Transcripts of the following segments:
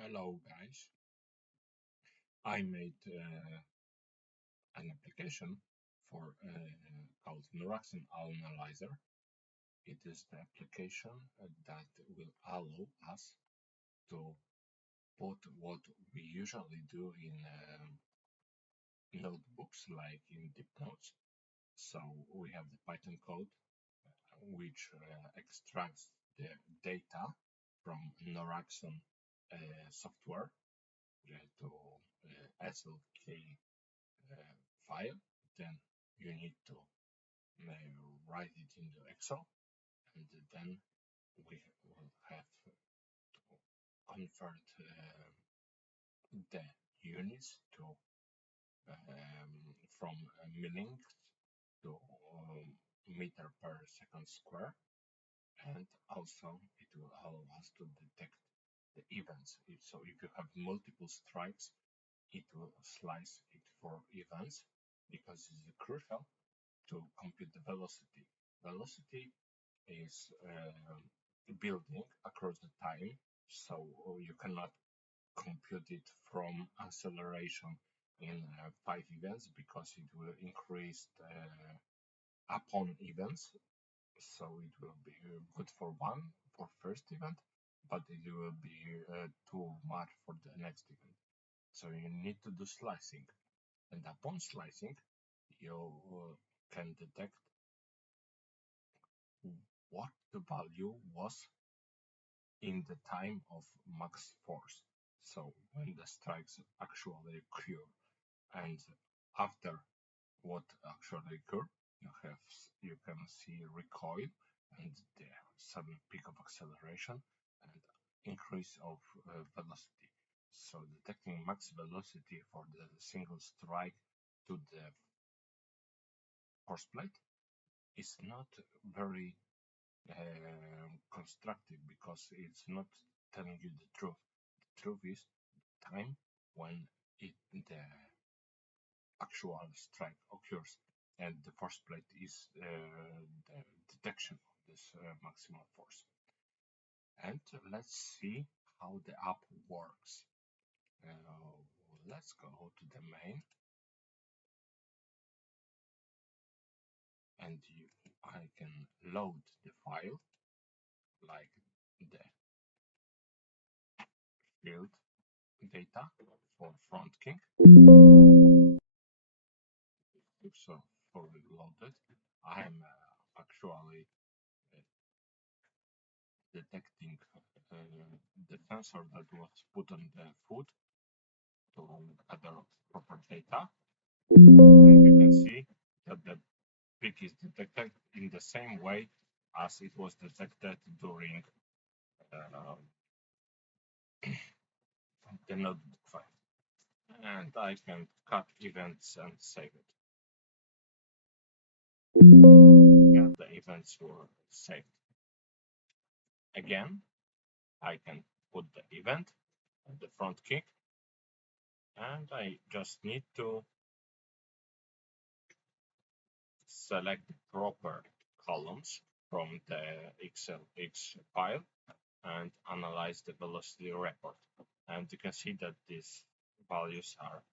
Hello guys, I made an application for called Noraxon Analyzer. It is the application that will allow us to put what we usually do in notebooks like in deep notes. So we have the Python code which extracts the data from Noraxon software to SLK file. Then you need to write it into Excel, and then we will have to convert the units to from millings to meter per second square, and also it will allow us to detect the events. So if you have multiple strikes, it will slice it for events because it is crucial to compute the velocity. Velocity is building across the time, so you cannot compute it from acceleration in 5 events because it will increase upon events. So it will be good for first event, but it will be too much for the next event. So you need to do slicing, and upon slicing, you can detect what the value was in the time of max force. So when the strikes actually occur, and after what actually occurred, you can see recoil and the sudden peak of acceleration and increase of velocity. So detecting max velocity for the single strike to the force plate is not very constructive because it's not telling you the truth. The truth is time when the actual strike occurs, and the force plate is the detection of this maximum force. And let's see how the app works. Let's go to the main, and I can load the file like the field data for front king. So for loaded, I am actually detecting the sensor that was put on the foot to gather proper data. And you can see that the peak is detected in the same way as it was detected during uh, the notebook file. And I can cut events and save it. And the events were saved. Again, I can put the event at the front kick, and I just need to select the proper columns from the xlsx file and analyze the velocity report. And you can see that these values are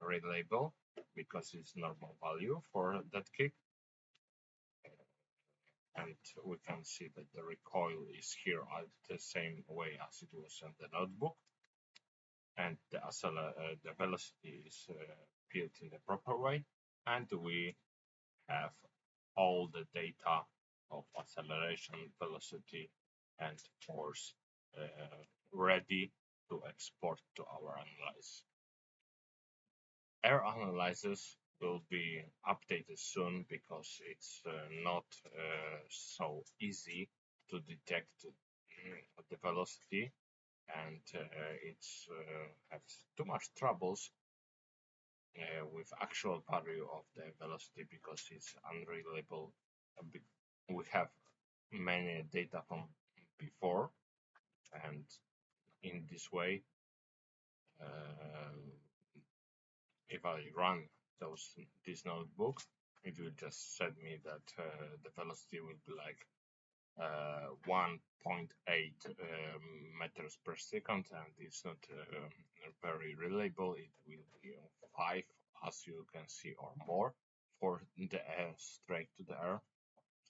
reliable because it's normal value for that kick. And we can see that the recoil is here at the same way as it was in the notebook. And the velocity is built in the proper way. And we have all the data of acceleration, velocity, and force ready to export to our analysis. Our analysis will be updated soon because it's not so easy to detect the velocity, and it's has too much troubles with actual value of the velocity because it's unreliable. We have many data from before, and in this way, if I run this notebook, it will just set me that the velocity will be like 1.8 meters per second, and it's not very reliable. It will be 5, as you can see, or more for the air straight to the air.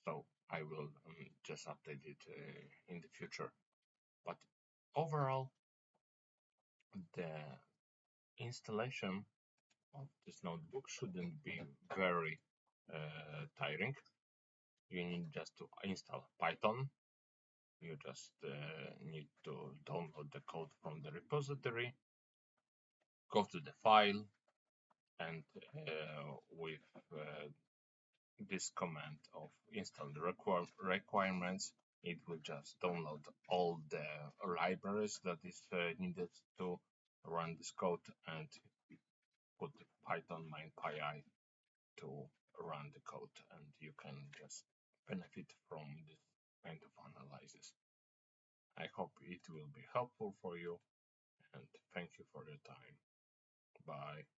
So I will just update it in the future. But overall, the installation of this notebook shouldn't be very tiring. You need just to install Python. You just need to download the code from the repository, go to the file, and with this command of install the requirements, it will just download all the libraries that is needed to run this code and put Python MindPy to run the code, and you can just benefit from this kind of analysis. I hope it will be helpful for you, and thank you for your time. Bye.